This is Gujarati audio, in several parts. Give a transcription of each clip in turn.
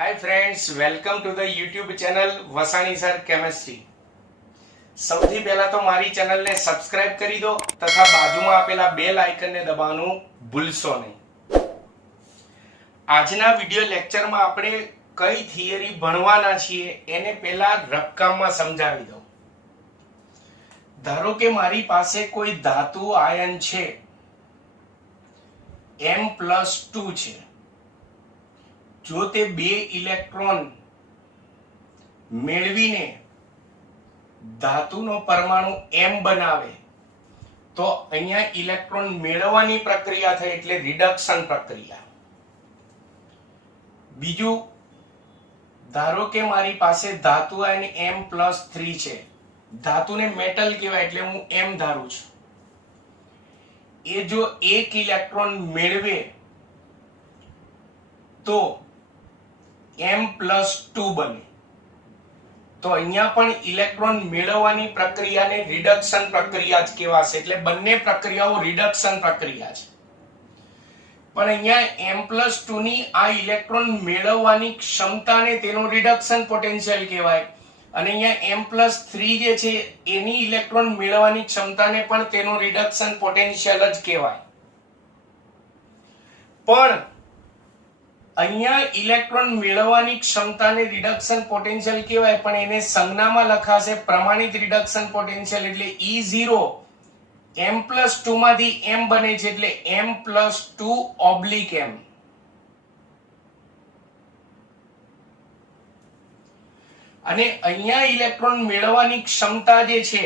Hi friends, welcome to the YouTube channel Vasani sir chemistry. સૌથી પહેલા તો મારી ચેનલને સબસ્ક્રાઇબ કરી દો તથા બાજુમાં આપેલા બેલ આઇકનને દબાવવાનું ભૂલશો નહીં। આજના વિડિયો લેક્ચરમાં આપણે કઈ થિયરી ભણવાના છીએ એને પહેલા રકમમાં સમજાવી દઉં। ધારો કે મારી પાસે કોઈ ધાતુ આયન છે M+2 છે। જો તે બે ઇલેક્ટ્રોન મેળવીને ધાતુનો પરમાણુ M બનાવે તો અહીંયા ઇલેક્ટ્રોન મેળવવાની પ્રક્રિયા થઈ એટલે રિડક્શન પ્રક્રિયા। બીજું, ધારો કે મારી પાસે ધાતુ આયન M+3 છે। ધાતુને મેટલ કહેવાય એટલે હું M ધારું છું। એ જો એક ઇલેક્ટ્રોન મેળવે તો M+2 બને। તો અહીંયા પણ ઇલેક્ટ્રોન મેળવવાની પ્રક્રિયાને રિડક્શન પ્રક્રિયા જ કહેવાશે, એટલે બંને પ્રક્રિયાઓ રિડક્શન પ્રક્રિયા છે। પણ અહીંયા M+2 ની આ ઇલેક્ટ્રોન મેળવવાની ક્ષમતાને તેનો રિડક્શન પોટેન્શિયલ કહેવાય, અને અહીંયા M+3 જે છે એની ઇલેક્ટ્રોન મેળવવાની ક્ષમતાને પણ તેનો રિડક્શન પોટેન્શિયલ જ કહેવાય। પણ અહીંયા ઇલેક્ટ્રોન મેળવવાની ક્ષમતાને રિડક્શન પોટેન્શિયલ કહેવાય, પણ એને સંજ્ઞામાં લખાશે પ્રમાણિત રિડક્શન પોટેન્શિયલ એટલે E0 M+2 માંથી M બને છે એટલે M+2/M। અને અહીંયા ઇલેક્ટ્રોન મેળવવાની ક્ષમતા જે છે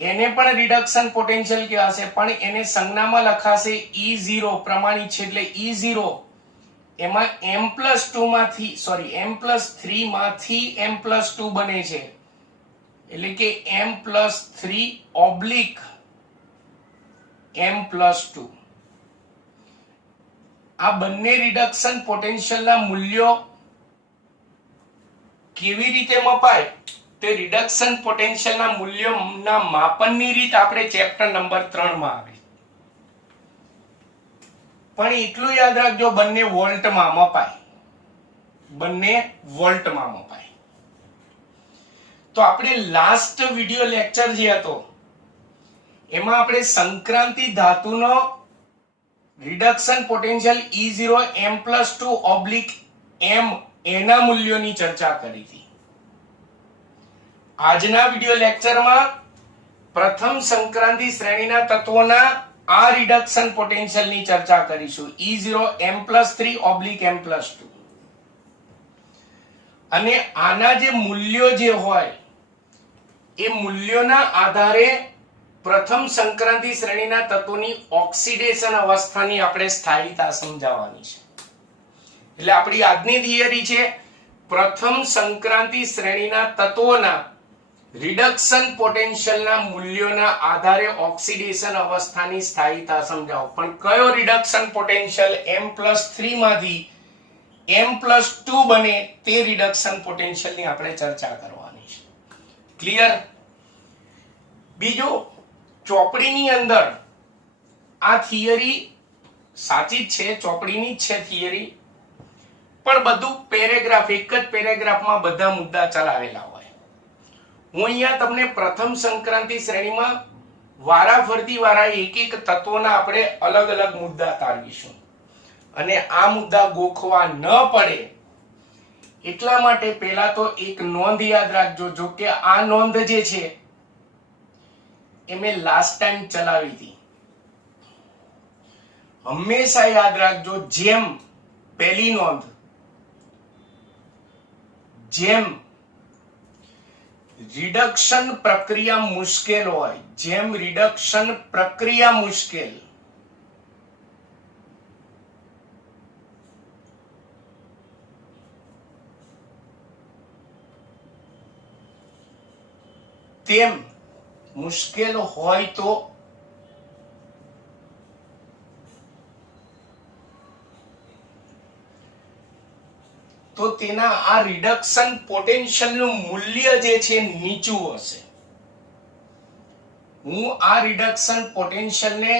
એને પણ રિડક્શન પોટેન્શિયલ કહેવાશે, પણ એને સંજ્ઞામાં લખાશે E0 પ્રમાણિત છે એટલે E0 એમાં M+2 માંથી M+3 માંથી M+2 બને છે એટલે કે M+3/M+2। આ બંને રિડક્શન પોટેન્શિયલના મૂલ્યો કેવી રીતે મપાય તે રિડક્શન પોટેન્શિયલના મૂલ્યોના માપનની રીત આપણે ચેપ્ટર નંબર 3 માં આવે। પણ એટલું યાદ રાખજો, બંને વોલ્ટમાં મપાય, બંને વોલ્ટમાં મપાય। તો આપણે લાસ્ટ વિડિયો લેક્ચર જે હતો એમાં આપણે સંક્રાંતિ ધાતુનો રિડક્શન પોટેન્શિયલ E0 M+2/M એના મૂલ્યોની ચર્ચા કરી હતી। આજના વિડિયો લેક્ચરમાં પ્રથમ સંક્રાંતિ શ્રેણીના તત્વોના આ રિડક્શન પોટેન્શિયલ ની ચર્ચા કરીશું E0 M+3/M+2। અને આના જે મૂલ્યો જે હોય એ મૂલ્યોના આધારે પ્રથમ સંક્રાંતિ શ્રેણીના તત્વોની ઓક્સિડેશન અવસ્થાની આપણે સ્થાયીતા સમજાવવાની છે। એટલે આપણી આજની થિયરી છે પ્રથમ સંક્રાંતિ શ્રેણીના તત્વોના રિડક્શન પોટેન્શિયલના મૂલ્યોના આધારે ઓક્સિડેશન અવસ્થાની સ્થાયીતા સમજાવો। પણ કયો રિડક્શન પોટેન્શિયલ M+3 માંથી M+2 બને તે રિડક્શન પોટેન્શિયલની આપણે ચર્ચા કરવાની છે। ક્લિયર? બીજો, ચોપડીની અંદર આ થિયરી સાચી જ છે, ચોપડીની જ છે થિયરી, પણ બધું પેરેગ્રાફ એક જ પેરેગ્રાફમાં બધા મુદ્દા ચલાવેલા હોય। હું અહીંયા તમને પ્રથમ સંક્રાંતિ શ્રેણીમાં વારાફરતી વારા એક એક તત્વોના આપણે અલગ અલગ મુદ્દા તારવીશું, અને આ મુદ્દા ગોખવા ન પડે એટલા માટે પહેલા તો એક નોંધ યાદ રાખજો। જો કે આ નોંધ જે છે એ મેં લાસ્ટ ટાઈમ ચલાવી હતી। હંમેશા યાદ રાખજો, જેમ પહેલી નોંધ, જેમ રિડક્શન પ્રક્રિયા મુશ્કેલ હોય, જેમ રિડક્શન પ્રક્રિયા મુશ્કેલ તેમ મુશ્કેલ હોય તો તેના આ રિડક્શન પોટેન્શિયલનું મૂલ્ય જે છે નીચું હશે। હું આ રિડક્શન પોટેન્શિયલને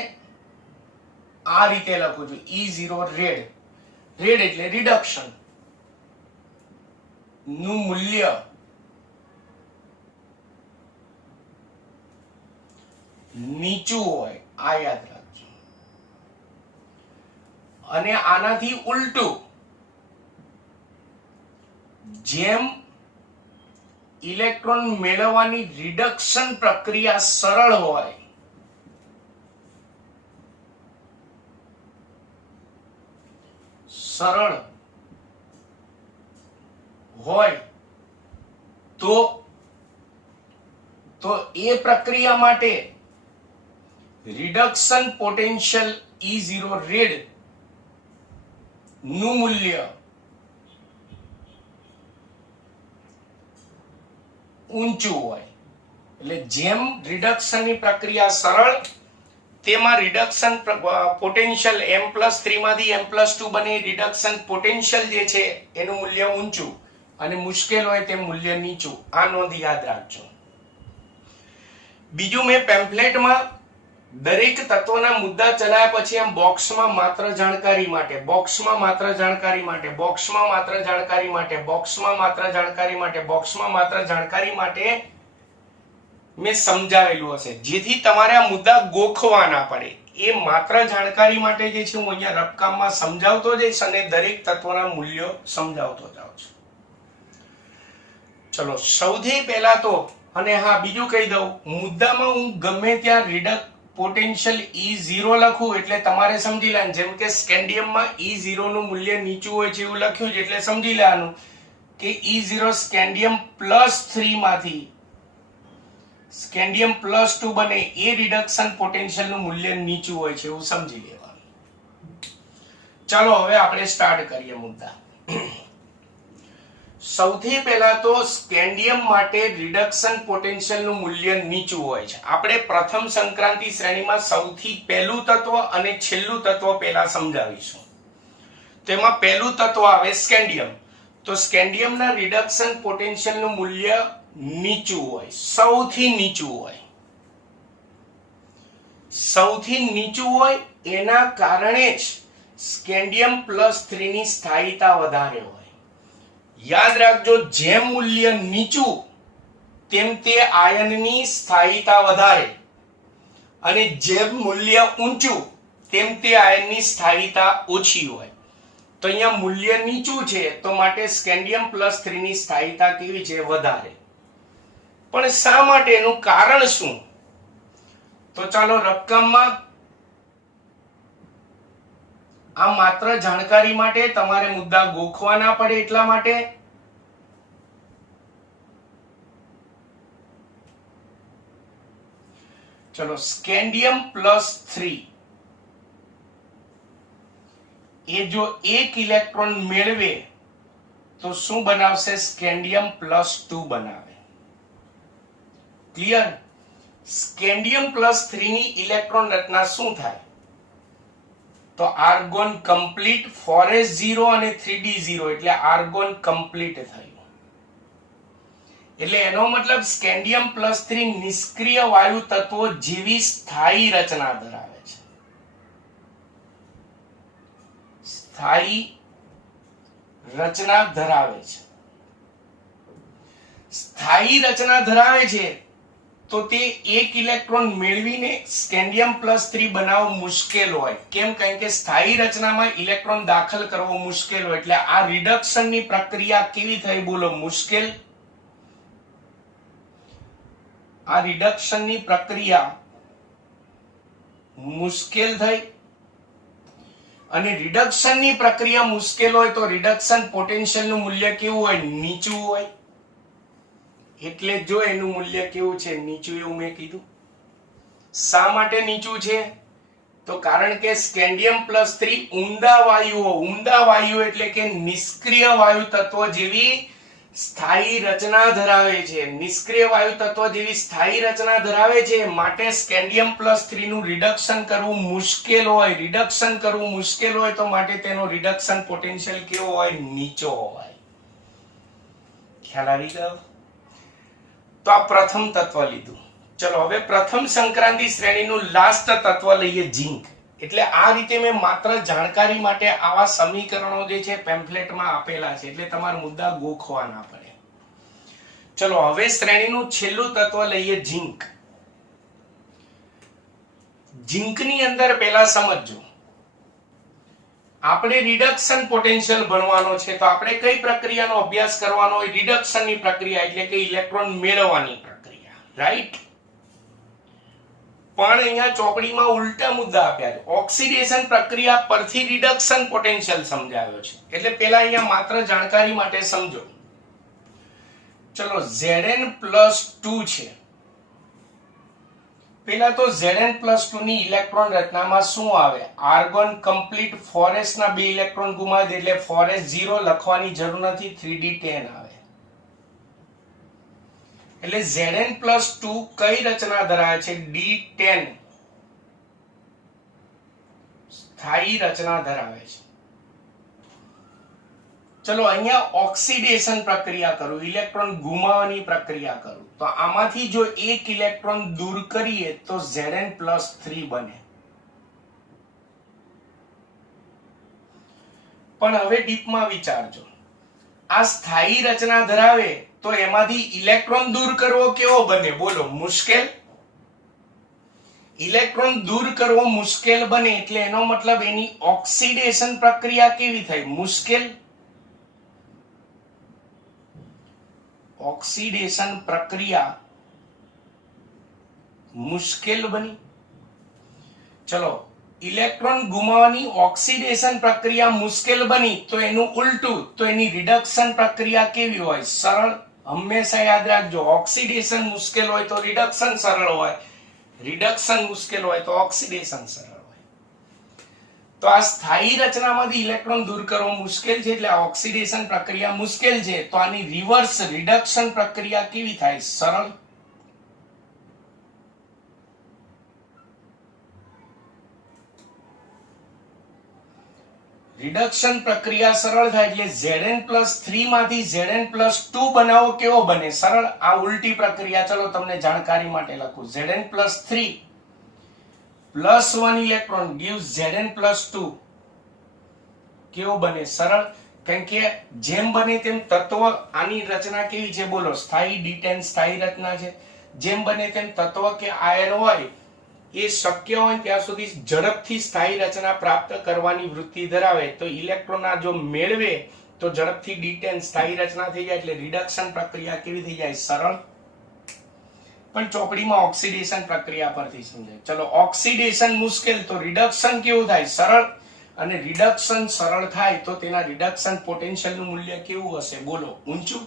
આ રીતે લખું છું E0 રેડ એટલે રિડક્શન, નું મૂલ્ય નીચું હોય, આ યાદ રાખજો. અને આનાથી ઉલટું, જેમ ઇલેક્ટ્રોન મેળવવાની રિડક્શન પ્રક્રિયા સરળ હોય, તો એ પ્રક્રિયા માટે રિડક્શન પોટેન્શિયલ E0 રેડ નું મૂલ્ય ઊંચું હોય. એટલે જેમ રિડક્શનની પ્રક્રિયા સરળ, તેમાં રિડક્શન પોટેન્શિયલ M+3 માંથી M+2 બને, રિડક્શન પોટેન્શિયલ જે છે એનું મૂલ્ય ઊંચું, અને મુશ્કેલ હોય તે મૂલ્ય નીચું. આ નોંધ યાદ રાખજો. બીજું, મેં પેમ્ફલેટમાં દરેક તત્વના મુદ્દા ચલાયા પછી આમ બોક્સમાં માત્ર જાણકારી માટે, બોક્સમાં માત્ર જાણકારી માટે, બોક્સમાં માત્ર જાણકારી માટે, બોક્સમાં માત્ર જાણકારી માટે, બોક્સમાં માત્ર જાણકારી માટે મેં સમજાવેલું હશે, જેથી તમારે આ મુદ્દા ગોખવા ના પડે. એ માત્ર જાણકારી માટે જે છે હું અહીંયા રફકામમાં સમજાવતો જઈશ અને દરેક તત્વના મૂલ્યો સમજાવતો જાઉં છું. ચલો, સૌથી પહેલા તો, અને હા બીજું કહી દઉં, મુદ્દામાં હું ગમે ત્યાં રિડક્ટ પોટેન્શિયલ E0 લખું એટલે તમારે સમજી લેવાનું. જેમ કે સ્કેન્ડિયમમાં E0 નું મૂલ્ય નીચું હોય છે એવું લખ્યું છે, એટલે સમજી લેવાનું કે E0 સ્કેન્ડિયમ +3 માંથી સ્કેન્ડિયમ +2 બને એ રિડક્શન પોટેન્શિયલ નું મૂલ્ય નીચું હોય છે એવું સમજી લેવાનું. ચાલો હવે આપણે સ્ટાર્ટ કરીએ મુદ્દા. સૌથી પહેલા તો સ્કેન્ડિયમ માટે રિડક્શન પોટેન્શિયલ નું મૂલ્ય નીચું હોય છે. આપણે પ્રથમ સંક્રાંતિ શ્રેણીમાં સૌથી પહેલું તત્વ અને છેલ્લું તત્વ પહેલા સમજાવીશું. તેમાં પહેલું તત્વ આવે સ્કેન્ડિયમ. તો સ્કેન્ડિયમના રિડક્શન પોટેન્શિયલ નું મૂલ્ય નીચું હોય, સૌથી નીચું હોય. સૌથી નીચું હોય એના કારણે જ સ્કેન્ડિયમ +3 ની સ્થાયીતા વધારે હોય. યાદ રાખજો, જેમ મૂલ્ય નીચું તેમ તે આયનની સ્થાયીતા વધારે, અને જેમ મૂલ્ય ઊંચું તેમ તે આયનની સ્થાયીતા ઓછી હોય. તો અહીંયા મૂલ્ય નીચું છે તો માટે સ્કેન્ડિયમ +3 ની સ્થાયીતા કેવી છે? વધારે. પણ શા માટે? એનું કારણ શું? તો ચાલો રકમમાં, આ માત્ર જાણકારી માટે, તમારે મુદ્દા ગોખવા ના પડે એટલા માટે. ચલો, સ્કેન્ડિયમ +3 એ જો એક ઇલેક્ટ્રોન મેળવે તો શું બનાવશે? સ્કેન્ડિયમ +2 બનાવે. ક્લિયર? સ્કેન્ડિયમ +3 ની ઇલેક્ટ્રોન રચના શું થાય? તો આર્ગોન કમ્પ્લીટ, 4s0 અને 3d0, એટલે આર્ગોન કમ્પ્લીટ થયું. એટલે એનો મતલબ સ્કેન્ડિયમ +3 નિષ્ક્રિય વાયુ તત્વો જેવી સ્થાયી રચના ધરાવે છે. સ્થાયી રચના ધરાવે છે. સ્થાયી રચના ધરાવે છે તો તે એક ઇલેક્ટ્રોન મેળવીને સ્કેન્ડિયમ +3 બનાવવું મુશ્કેલ હોય. કેમ? કારણ કે સ્થાયી રચનામાં ઇલેક્ટ્રોન દાખલ કરવો મુશ્કેલ હોય. એટલે આ રિડક્શનની પ્રક્રિયા કેવી થઈ? બોલો, મુશ્કેલ. આ રિડક્શનની પ્રક્રિયા મુશ્કેલ થઈ. અને રિડક્શનની પ્રક્રિયા મુશ્કેલ હોય તો રિડક્શન પોટેન્શિયલ નું મૂલ્ય કેવું હોય? નીચું હોય. એટલે જો એનું મૂલ્ય કેવું છે? નીચું, એવું મેં કીધું. શા માટે નીચું છે? તો કારણ કે સ્કેન્ડિયમ +3 ઊંડા વાયુઓ એટલે કે નિષ્ક્રિય વાયુ તત્વ જેવી સ્થાયી રચના ધરાવે છે. નિષ્ક્રિય વાયુ તત્વ જેવી સ્થાયી રચના ધરાવે છે, માટે સ્કેન્ડિયમ +3 નું રિડક્શન કરવું મુશ્કેલ હોય. રિડક્શન કરવું મુશ્કેલ હોય તો માટે તેનો રિડક્શન પોટેન્શિયલ કેવો હોય? નીચો હોય. ખ્યાલ આવી ગયો? તો આ પ્રથમ તત્વ લીધું. ચલો હવે પ્રથમ સંક્રાંતિ શ્રેણીનું લાસ્ટ તત્વ લઈએ, ઝિંક. એટલે આ રીતે મેં માત્ર જાણકારી માટે આવા સમીકરણો જે છે પેમ્ફલેટમાં આપેલા છે, એટલે તમારા મુદ્દા ગોખવા ના પડે. ચલો હવે શ્રેણીનું છેલ્લું તત્વ લઈએ ઝીંક. ઝીંકની અંદર પહેલા સમજો, આપણે રિડક્શન પોટેન્શિયલ ભણવાનો છે તો આપણે કઈ પ્રક્રિયાનો અભ્યાસ કરવાનો હોય? રિડક્શનની પ્રક્રિયા, એટલે કે ઇલેક્ટ્રોન મેળવવાની પ્રક્રિયા, રાઈટ? પણ અહીંયા ચોપડીમાં ઉલટા મુદ્દા આપ્યા છે. ઓક્સિડેશન પ્રક્રિયા પરથી રિડક્શન પોટેન્શિયલ સમજાવ્યો છે. એટલે પહેલા અહીંયા માત્ર જાણકારી માટે સમજો. ચલો Zn+2 છે. પહેલા તો Zn+2 ની ઇલેક્ટ્રોન રચનામાં શું આવે? આર્ગોન કમ્પ્લીટ 4s ના 2 ઇલેક્ટ્રોન ગુમાવી દે એટલે 4s 0 લખવાની જરૂર નથી, 3d10 આવે. એટલે Zn+2 કઈ રચના ધરાવે છે? d10 સ્થાયી રચના ધરાવે છે. ચલો અહીંયા ઓક્સિડેશન પ્રક્રિયા કરું, ઇલેક્ટ્રોન ગુમાવવાની પ્રક્રિયા કરું, તો આમાંથી જો એક ઇલેક્ટ્રોન દૂર કરીએ તો Zn+3 બને. પણ હવે ડીપમાં વિચારજો, આ સ્થાયી રચના ધરાવે તો એમાંથી ઇલેક્ટ્રોન દૂર કરવો કેવો બને? બોલો, મુશ્કેલ. ઇલેક્ટ્રોન દૂર કરવો મુશ્કેલ બને એટલે એનો મતલબ એની ઓક્સિડેશન પ્રક્રિયા કેવી થઈ? મુશ્કેલ. ઓક્સિડેશન પ્રક્રિયા મુશ્કેલ બની. ચલો ઇલેક્ટ્રોન ગુમાવવાની ઓક્સિડેશન પ્રક્રિયા મુશ્કેલ બની તો એનું ઉલટું, તો એની રિડક્શન પ્રક્રિયા કેવી હોય? સરળ. હંમેશા યાદ રાખજો, ઓક્સિડેશન મુશ્કેલ હોય તો રિડક્શન સરળ હોય, રિડક્શન મુશ્કેલ હોય તો ઓક્સિડેશન સરળ હોય. તો આ સ્થાયી રચનામાંથી ઇલેક્ટ્રોન દૂર કરવો મુશ્કેલ છે એટલે આ ઓક્સિડેશન પ્રક્રિયા મુશ્કેલ છે, તો આની રિવર્સ રિડક્શન પ્રક્રિયા કેવી થાય? સરળ. રિડક્શન પ્રક્રિયા સરળ થાય એટલે Zn+3 માંથી Zn+2 બનાવો કેવો બને? સરળ. આ ઉલટી પ્રક્રિયા, ચલો તમને જાણકારી માટે લખું. Zn+3 +1 ઇલેક્ટ્રોન gives Zn+2 કેવો બને? સરળ. કારણ કે જેમ બને તેમ તત્વ, આની રચના કેવી છે? બોલો, સ્થાયી d10 સ્થાયી રચના છે. જેમ બને તેમ તત્વ કે આયન હોય એ શક્ય હોય ત્યાં સુધી ઝડપથી સ્થાયી રચના પ્રાપ્ત કરવાની વૃત્તિ ધરાવે, તો ઇલેક્ટ્રોન જો મેળવે તો ઝડપથી d10 સ્થાયી રચના થઈ જાય એટલે રિડક્શન પ્રક્રિયા કેવી થઈ જાય? સરળ. પણ ચોપડીમાં ઓક્સિડેશન પ્રક્રિયા પરથી સમજાય. ચલો ઓક્સિડેશન મુશ્કેલ તો રિડક્શન કેવું થાય? સરળ. અને રિડક્શન સરળ થાય તો તેના રિડક્શન પોટેન્શિયલ નું મૂલ્ય કેવું હશે? બોલો, ઊંચું.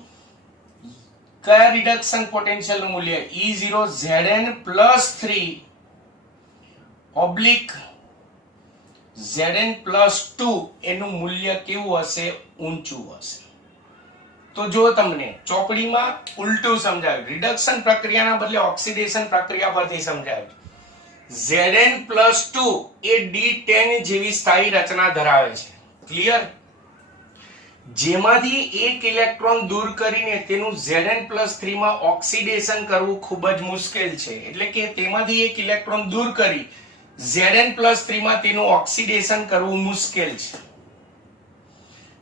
કયા રિડક્શન પોટેન્શિયલ નું મૂલ્ય? E0 Zn+3 ઓબ્લિક Zn+2 એનું મૂલ્ય કેવું હશે? ઊંચું હશે. તો જો તમને ચોપડીમાં ઉલટું સમજાવ્યું, રિડક્શન પ્રક્રિયાના બદલે ઓક્સિડેશન પ્રક્રિયા પરથી સમજાવ્યું. Zn+2 એ d10 જેવી સ્થાયી રચના ધરાવે છે. ક્લિયર? જેમાંથી એક ઇલેક્ટ્રોન દૂર કરીને તેનું Zn+3 માં ઓક્સિડેશન કરવું ખૂબ જ મુશ્કેલ છે. એટલે કે તેમાંથી એક ઇલેક્ટ્રોન દૂર કરી Zn+3 માં તેનું ઓક્સિડેશન કરવું મુશ્કેલ છે.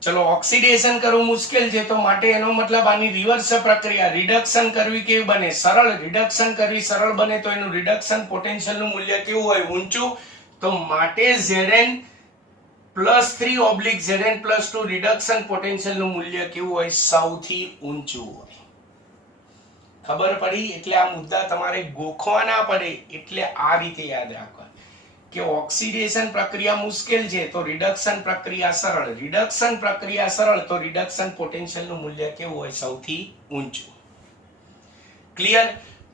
ચલો ઓક્સિડેશન કરવું મુશ્કેલ છે તો માટે એનો મતલબ આની રિવર્સ પ્રક્રિયા, રિડક્શન કરવી કેવી બને? સરળ. રિડક્શન કરવી સરળ બને તો એનું રિડક્શન પોટેન્શિયલ નું મૂલ્ય કેવું હોય? ઊંચું. તો માટે Zn+3 oblique Zn+2 reduction potential નું મૂલ્ય કેવું હોય? સૌથી ઊંચું હોય. ખબર પડી? એટલે આ મુદ્દા તમારે ગોખવા ના પડે એટલે આ રીતે યાદ રાખવા કે ઓક્સિડેશન પ્રક્રિયા મુશ્કેલ છે તો રિડક્શન પ્રક્રિયા સરળ, રિડક્શન પ્રક્રિયા સરળ તો રિડક્શન પોટેન્શિયલ નું મૂલ્ય કેવું હોય? સૌથી ઊંચું. ક્લિયર?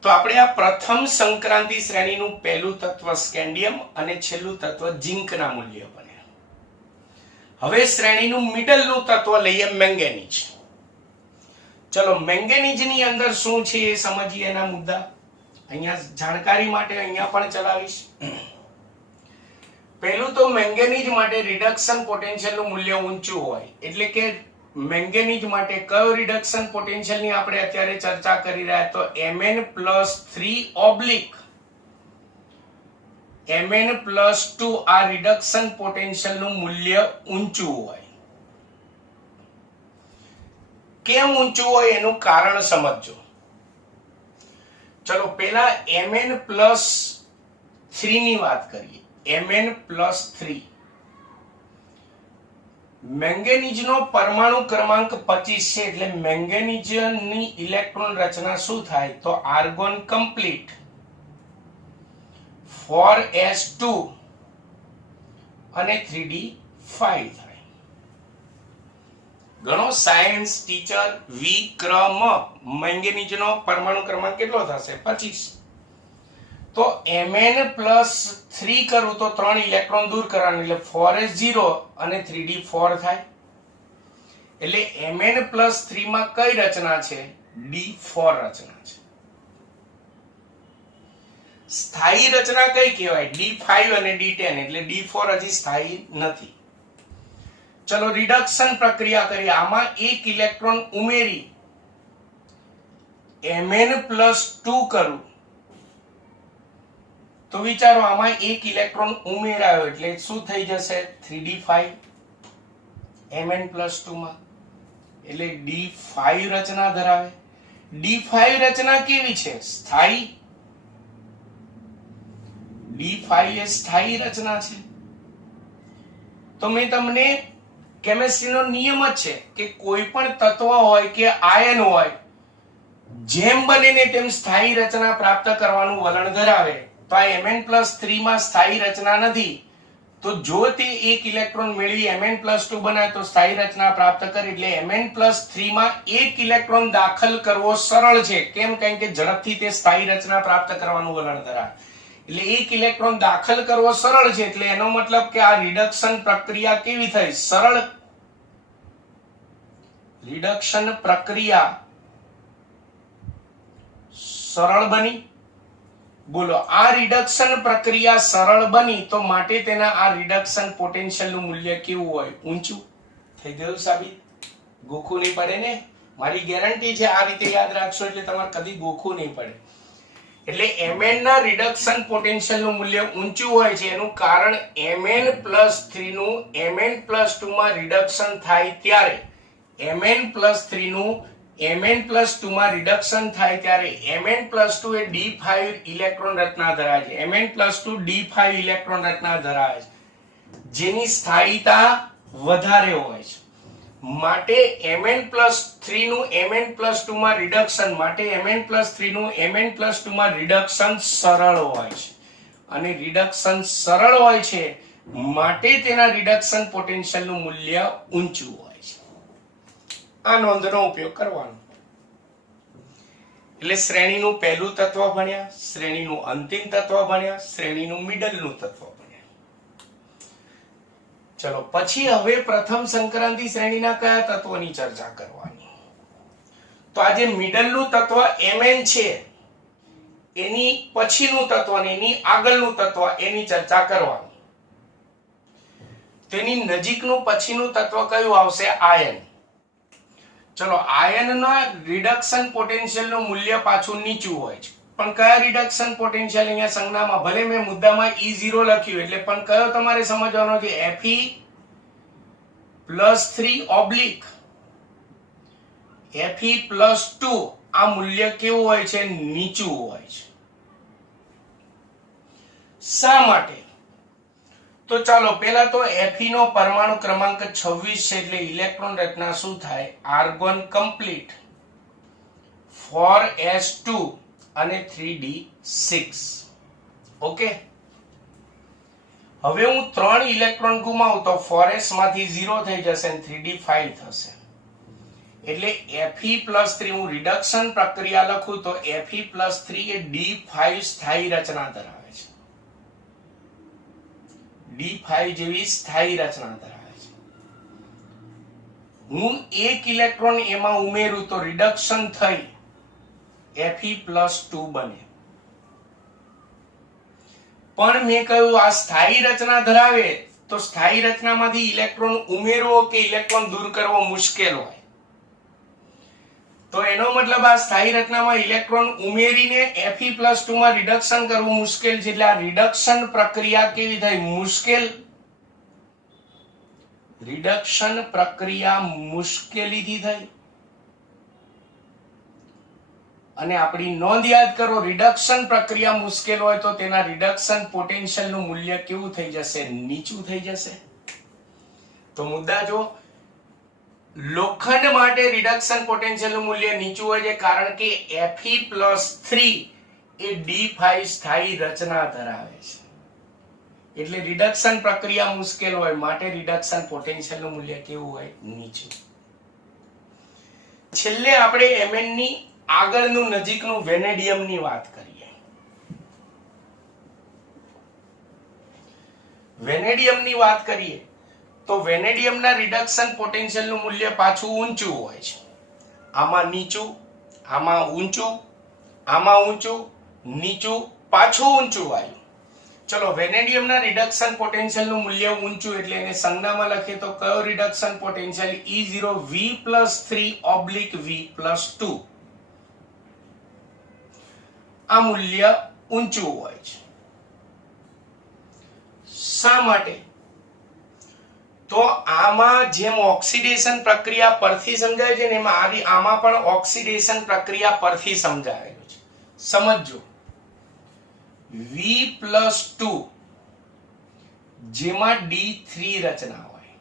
તો આપણે આ પ્રથમ સંક્રાંતિ શ્રેણીનું પહેલું તત્વ સ્કેન્ડિયમ અને છેલ્લું તત્વ ઝિંકના મૂલ્ય બન્યા. હવે શ્રેણીનું મિડલનું તત્વ લઈએ મેંગેનીઝ. ચલો મેંગેનીઝ ની અંદર શું છે એ સમજીએ એના મુદ્દા. અહીંયા જાણકારી માટે અહીંયા પણ ચલાવીશ. પહેલું તો મેંગેનીઝ માટે રિડક્શન પોટેન્શિયલ નું મૂલ્ય ઊંચું હોય. એટલે કે મેંગેનીઝ માટે કયો રિડક્શન પોટેન્શિયલ ની આપણે અત્યારે ચર્ચા કરી રહ્યા? તો Mn+3 ઓબ્લિક Mn+2 આ કેમ ઊંચું હોય એનું કારણ સમજજો. ચલો પેલા Mn+3 ની વાત કરીએ. Mn+3 મેંગેનીઝનો પરમાણુ ક્રમાંક 25 છે, એટલે મેંગેનીઝની ઇલેક્ટ્રોન રચના શું થાય તો આર્ગોન કમ્પ્લીટ 4s2 અને 3d5 થાય. ગણો સાયન્સ ટીચર વિક્રમ, મેંગેનીઝનો પરમાણુ ક્રમાંક કેટલો થશે 25. તો Mn+3 કરું તો 3 ઇલેક્ટ્રોન દૂર કરવાનું એટલે 4s0 અને 3d4 થાય. એટલે Mn+3 માં કઈ રચના છે d4 રચના છે. સ્થાયી રચના કઈ કહેવાય d5 અને d10, એટલે d4 હજી સ્થાયી નથી. ચલો રિડક્શન પ્રક્રિયા કરીએ. આમાં એક ઇલેક્ટ્રોન ઉમેરી Mn+2 કરું તો વિચારો આમાં એક ઇલેક્ટ્રોન ઉમેરાયો એટલે શું થઈ જશે 3d5 Mn+2 માં, એટલે d5 રચના ધરાવે. d5 રચના કેવી છે સ્થાયી. d5 એ સ્થાયી રચના છે. તો મેં તમને કેમિસ્ટ્રીનો નિયમ જ છે કે કોઈ પણ તત્વ હોય કે આયન હોય જેમ બને ને તેમ સ્થાયી રચના પ્રાપ્ત કરવાનું વલણ ધરાવે. તો આ Mn+3 માં સ્થાયી રચના નથી, તો જો તે એક ઇલેક્ટ્રોન મેળવી Mn+2 બનાવે તો સ્થાયી રચના પ્રાપ્ત કરે. એટલે Mn+3 માં એક ઇલેક્ટ્રોન દાખલ કરવો સરળ છે. કેમ? કારણ કે ઝડપથી તે સ્થાયી રચના પ્રાપ્ત કરવાનું વલણ ધરાવે. એટલે એક ઇલેક્ટ્રોન દાખલ કરવો સરળ છે, એટલે એનો મતલબ કે આ રિડક્શન પ્રક્રિયા કેવી થઈ સરળ. રિડક્શન પ્રક્રિયા સરળ બની. બોલો આ રિડક્શન પ્રક્રિયા સરળ બની તો માટે તેના આ રિડક્શન પોટેન્શિયલ નું મૂલ્ય કેવું હોય ઊંચું. થઈ ગયું સાબિત. ગોખું નહીં પડે ને, મારી ગેરંટી છે આ રીતે યાદ રાખશો એટલે તમારે કદી ગોખું નહીં પડે. એટલે Mn ના રિડક્શન પોટેન્શિયલ નું મૂલ્ય ઊંચું હોય છે. એનું કારણ Mn+3 નું Mn+2 માં રિડક્શન થાય ત્યારે Mn+3 નું Mn+2 માં રિડક્શન થાય ત્યારે Mn+2 એ d5 ઇલેક્ટ્રોન રચના ધરાવે છે. Mn+2 d5 ઇલેક્ટ્રોન રચના ધરાવે છે, જેની સ્થાયીતા વધારે હોય છે. માટે Mn+3 નું Mn+2 માં રિડક્શન માટે Mn+3 નું Mn+2 માં રિડક્શન સરળ હોય છે. અને રિડક્શન સરળ હોય છે માટે તેના રિડક્શન પોટેન્શિયલ નું મૂલ્ય ઊંચું હોય છે. આ નોંધનો ઉપયોગ કરવાનો. એટલે શ્રેણીનું પહેલું તત્વ ભણ્યા, શ્રેણીનું અંતિમ તત્વ ભણ્યા, શ્રેણીનું મિડલનું તત્વ ભણ્યા. ચલો પછી હવે પ્રથમ સંક્રાંતિ શ્રેણીના કયા તત્વોની ચર્ચા કરવાની. તો આ જે મિડલનું તત્વ Mn છે એની પછીનું તત્વ ને એની આગળનું તત્વ એની ચર્ચા કરવાની. તેની નજીકનું પછીનું તત્વ કયું આવશે આયન. ચલો આયનના રિડક્શન પોટેન્શિયલ નું મૂલ્ય પાછું નીચું હોય છે. પણ કયા રિડક્શન પોટેન્શિયલ અહીંયા સંજ્ઞામાં ભલે મેં મુદ્દામાં E0 લખ્યું એટલે પણ કયો તમારે સમજવાનો છે Fe+3 Fe+2 આ મૂલ્ય કેવું હોય છે નીચું હોય છે. શા માટે? તો ચાલો પહેલા તો Fe નો પરમાણુ ક્રમાંક 26 છે એટલે ઇલેક્ટ્રોન રચના શું થાય આર્ગોન કમ્પ્લીટ 4s2 અને 3d6. ઓકે, હવે હું 3 ઇલેક્ટ્રોન ગુમાવું તો 4s માંથી 0 થઈ જશે અને 3d5 થશે. એટલે Fe+3 હું રિડક્શન પ્રક્રિયા લખું તો Fe+3 એ d5 સ્થાયી રચના ધરાવે છે. d5 જેવી સ્થાયી રચના ધરાવે છે. હું એક ઇલેક્ટ્રોન એમાં ઉમેરું તો રિડક્શન થઈ Fe+2 બને. પણ મેં કહ્યું આ સ્થાયી રચના ધરાવે તો સ્થાયી રચનામાંથી ઇલેક્ટ્રોન ઉમેરવો કે ઇલેક્ટ્રોન દૂર કરવો મુશ્કેલ હોય. તો એનો મતલબ આ સ્થાયી રચનામાં ઇલેક્ટ્રોન ઉમેરીને Fe+2 માં રિડક્શન કરવું મુશ્કેલ છે. એટલે આ રિડક્શન પ્રક્રિયા કેવી થઈ મુશ્કેલ. રિડક્શન પ્રક્રિયા મુશ્કેલીથી થઈ. અને આપણી નોંધ યાદ કરો, રિડક્શન પ્રક્રિયા મુશ્કેલ હોય તો તેના રિડક્શન પોટેન્શિયલનું મૂલ્ય કેવું થઈ જશે? નીચું થઈ જશે. તો મુદ્દા જો, લોખંડ માટે રિડક્શન પોટેન્શિયલનું મૂલ્ય નીચું હોય છે કારણ કે Fe+3 એ D5 સ્થાયી રચના ધરાવે છે. એટલે રિડક્શન પ્રક્રિયા મુશ્કેલ હોય માટે રિડક્શન પોટેન્શિયલનું મૂલ્ય કેવું હોય? નીચું. છેલ્લે આપણે Mn ની આગળનું નજીકનું વેનેડિયમની વાત કરીએ. વેનેડિયમની વાત કરીએ તો વેનેડિયમના રિડક્શન પોટેન્શિયલનું મૂલ્ય પાછું ઊંચું હોય છે. આમાં નીચું, આમાં ઊંચું, આમાં ઊંચું, નીચું, પાછું ઊંચું આવ્યું. ચલો, વેનેડિયમના રિડક્શન પોટેન્શિયલનું મૂલ્ય ઊંચું એટલે એને સંજ્ઞામાં લખીએ તો કયો રિડક્શન પોટેન્શિયલ? E0 V+3/V+2. આ મૂલ્ય ઊંચું હોય છે. શા માટે? તો આમાં જેમ ઓક્સિડેશન પ્રક્રિયા પરથી સમજાય છે ને એમાં આમાં પણ ઓક્સિડેશન પ્રક્રિયા પરથી સમજાવેલું છે. સમજો, V+2 જેમાં D3 રચના હોય.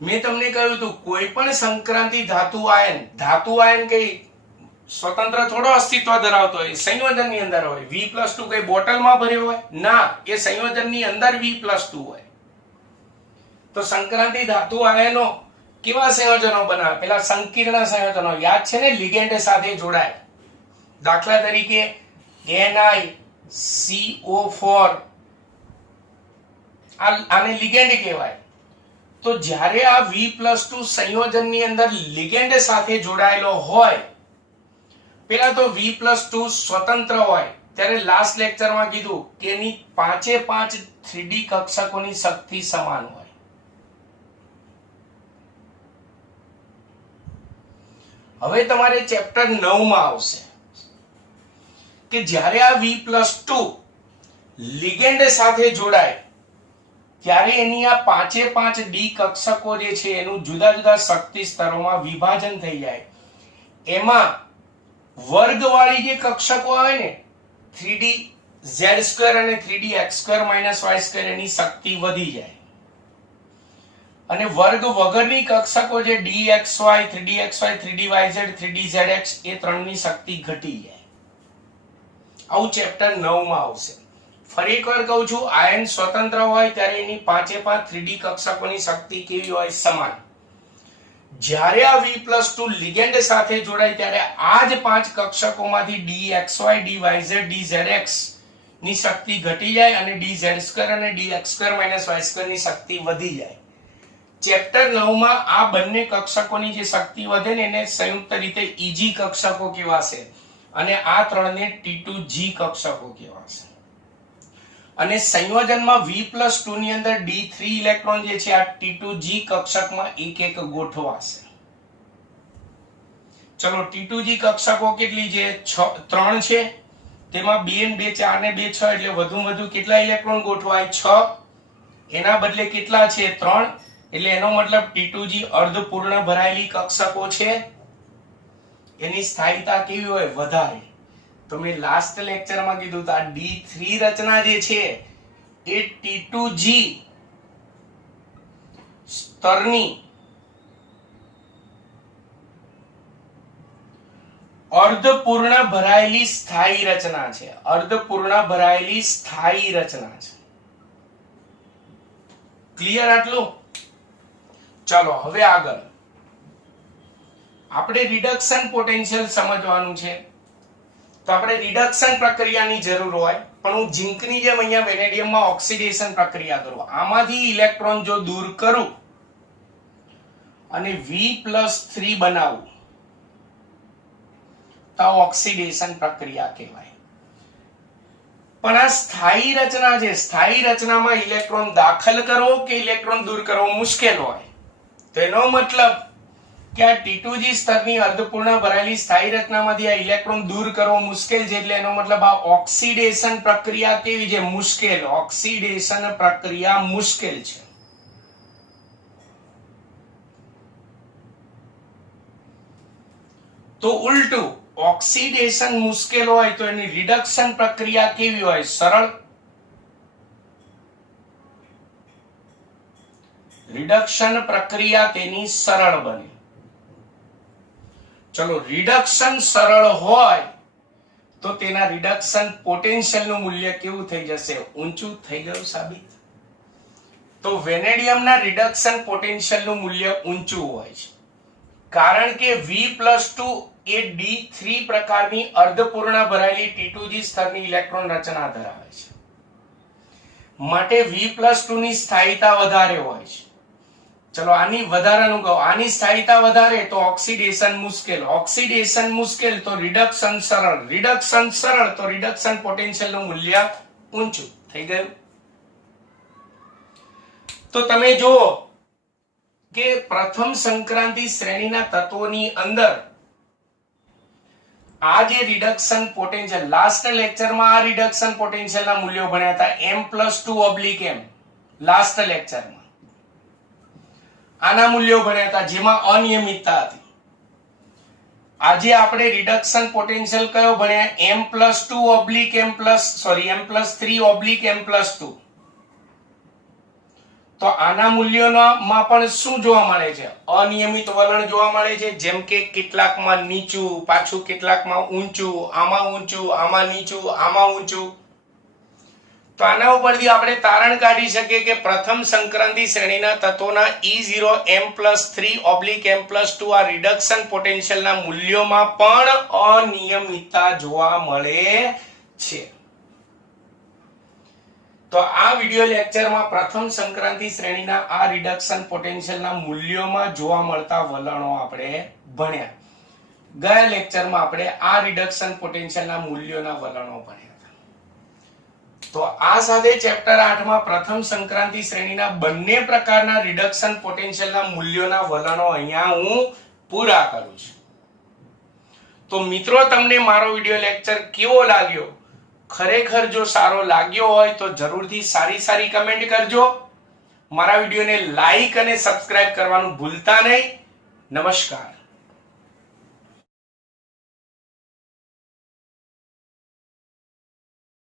મેં તમને કહ્યું હતું કોઈ પણ સંક્રાંતિ ધાતુ આયન કઈ સ્વતંત્ર થોડો અસ્તિત્વ ધરાવતો હોય, સંયોજનની અંદર હોય. V+2 કઈ બોટલમાં ભર્યો હોય? ના, એ સંયોજનની અંદર V+2 હોય. તો સંક્રાંતિ ધાતુ આયનો કેવા સંયોજનો બનાવે? પેલા સંકીર્ણ સંયોજનો યાદ છે ને, લિગેન્ડ સાથે જોડાય. દાખલા તરીકે NiCO4, આને લિગેન્ડ કહેવાય. તો જ્યારે આ V+2 સંયોજનની અંદર લિગેન્ડ સાથે જોડાયેલો હોય, પેલા તો V+2 સ્વતંત્ર હોય, ત્યારે લાસ્ટ લેક્ચરમાં કીધું કે એની 5 3D કક્ષકોની શક્તિ સમાન હોય. હવે તમારે ચેપ્ટર 9 માં આવશે કે જ્યારે આ V+2 લિગેન્ડ સાથે જોડાય ત્યારે એની આ 5 D કક્ષકો જે છે એનું જુદા જુદા શક્તિ સ્તરોમાં વિભાજન થઈ જાય. એમાં વર્ગવાળી જે કક્ષકો આવે ને 3D Z² અને 3D X² - Y² એની શક્તિ વધી જાય. અને વર્ગ વગરની કક્ષકો જે DXY, 3DXY, 3DYZ, 3DZX એ ત્રણની શક્તિ ઘટી જાય. આવું ચેપ્ટર 9 માં આવશે. ફરી એકવાર કહું છું, આયન સ્વતંત્ર હોય ત્યારે એની 5 3D કક્ષકોની શક્તિ કેવી હોય? સમાન. જ્યારે આ V+2 લિગેન્ડ સાથે જોડાય ત્યારે આ જ 5 કક્ષકોમાંથી DXY, DYZ, DZX ની શક્તિ ઘટી જાય અને DZ² અને DX² - Y² ની શક્તિ વધી જાય. ચેપ્ટર 9 માં આ બંને કક્ષકોની જે શક્તિ વધે ને એને સંયુક્ત રીતે EG કક્ષકો કહેવાશે અને આ ત્રણને T2G કક્ષકો કહેવાશે. અને સંયોજનમાં V+2 ની અંદર D3 ઇલેક્ટ્રોન જે છે આ T2G કક્ષકમાં એક એક ગોઠવાશે. ચલો, T2G કક્ષકો કેટલી છે? 3 છે. તેમાં 2 અને 2 4 ને 2 6 એટલે વધુ કેટલા ઇલેક્ટ્રોન ગોઠવાય? 6. એના બદલે કેટલા છે? 3. એટલે એનો મતલબ T2G અર્ધપૂર્ણ ભરાયેલી કક્ષકો છે. એની સ્થાયીતા કેવી હોય? વધારે. તો મેં લાસ્ટ લેક્ચરમાં કીધું તો આ D3 રચના જે છે એ T2G સ્તરની અર્ધપૂર્ણ ભરાયેલી સ્થાયી રચના છે. અર્ધપૂર્ણ ભરાયેલી સ્થાયી રચના છે. ક્લિયર આટલું? ચલો હવે આગળ આપણે રિડક્શન પોટેન્શિયલ સમજવાનું છે. તો આપણે રિડક્શન પ્રક્રિયાની જરૂર હોય, પણ હું ઝિંકની જેમ અહીંયા વેનેડિયમમાં ઓક્સિડેશન પ્રક્રિયા કરું, આમાંથી ઇલેક્ટ્રોન જો દૂર કરું અને V+3 બનાવું તો ઓક્સિડેશન પ્રક્રિયા કહેવાય. પણ આ સ્થાયી રચના છે. સ્થાયી રચનામાં ઇલેક્ટ્રોન દાખલ કરવો કે ઇલેક્ટ્રોન દૂર કરવો મુશ્કેલ હોય. તો એનો મતલબ કે આ T2G સ્તરની અર્ધપૂર્ણ ભરાયેલી સ્થાયી રચનામાંથી આ ઇલેક્ટ્રોન દૂર કરવો મુશ્કેલ છે. એટલે એનો મતલબ આ ઓક્સિડેશન પ્રક્રિયા કેવી છે? મુશ્કેલ. ઓક્સિડેશન પ્રક્રિયા મુશ્કેલ છે. તો ઉલટું ઓક્સિડેશન મુશ્કેલ હોય તો એની રિડક્શન પ્રક્રિયા કેવી હોય? સરળ. રિડક્શન પ્રક્રિયા તેની સરળ બને. ચલો, રિડક્શન સરળ હોય તો તેના રિડક્શન પોટેન્શિયલ નું મૂલ્ય કેવું થઈ જશે? ઊંચું થઈ ગયું સાબિત. તો વેનેડિયમના રિડક્શન પોટેન્શિયલ નું મૂલ્ય ઊંચું હોય છે, કારણ કે V+2 એ D3 પ્રકારની અર્ધપૂર્ણ ભરાયેલી T2G સ્તરની ઇલેક્ટ્રોન રચના ધરાવે છે, માટે V+2 ની સ્થાયીતા વધારે હોય છે. ચલો, આની વધારાનું કહો, આની સ્થાયીતા વધારે તો ઓક્સિડેશન મુશ્કેલ, ઓક્સિડેશન મુશ્કેલ તો રિડક્શન સરળ, રિડક્શન સરળ તો રિડક્શન પોટેન્શિયલ નું મૂલ્ય ઊંચું થઈ ગયું. તો તમે જુઓ કે પ્રથમ સંક્રાંતિ શ્રેણીના તત્વોની અંદર આ જે રિડક્શન પોટેન્શિયલ, લાસ્ટ લેક્ચરમાં આ રિડક્શન પોટેન્શિયલના મૂલ્યો ભણ્યા હતા M+2/M. લાસ્ટ લેક્ચરમાં આના મૂલ્યો ભણ્યા હતા, જેમાં અનિયમિતતા હતી. આજે આપણે રિડક્શન પોટેન્શિયલ કયો ભણ્યા? M+2/M+3/M+2. તો આના મૂલ્યોમાં પણ શું જોવા મળે છે? અનિયમિત વલણ જોવા મળે છે, જેમ કે કેટલાકમાં નીચું, પાછું કેટલાકમાં ઊંચું, આમાં ઊંચું, આમાં નીચું, આમાં ઊંચું. તો આના ઉપરથી આપણે તારણ કાઢી શકીએ કે પ્રથમ સંક્રાંતિ શ્રેણીના તત્વોના E0M+3/M+2 આ રિડક્શન પોટેન્શિયલના મૂલ્યોમાં પણ અનિયમિતતા જોવા મળે છે. તો આ વિડિયો લેક્ચરમાં પ્રથમ સંક્રાંતિ શ્રેણીના આ રિડક્શન પોટેન્શિયલના મૂલ્યોમાં જોવા મળતા વલણો આપણે ભણ્યા. ગયા લેક્ચરમાં આપણે આ રિડક્શન પોટેન્શિયલના મૂલ્યોના વલણો ભણ્યા હતા. તો આ સાથે ચેપ્ટર 8 માં પ્રથમ સંક્રાંતિ શ્રેણીના બંને પ્રકારના રિડક્શન પોટેન્શિયલના મૂલ્યોના વલણો અહીંયા હું પૂરા કરું છું. તો મિત્રો, તમને મારો વિડિયો લેક્ચર કેવો લાગ્યો? ખરેખર જો સારો લાગ્યો હોય તો જરૂરથી સારી કમેન્ટ કરજો. મારા વિડીયોને લાઈક અને સબસ્ક્રાઇબ કરવાનું ભૂલતા નહીં. નમસ્કાર.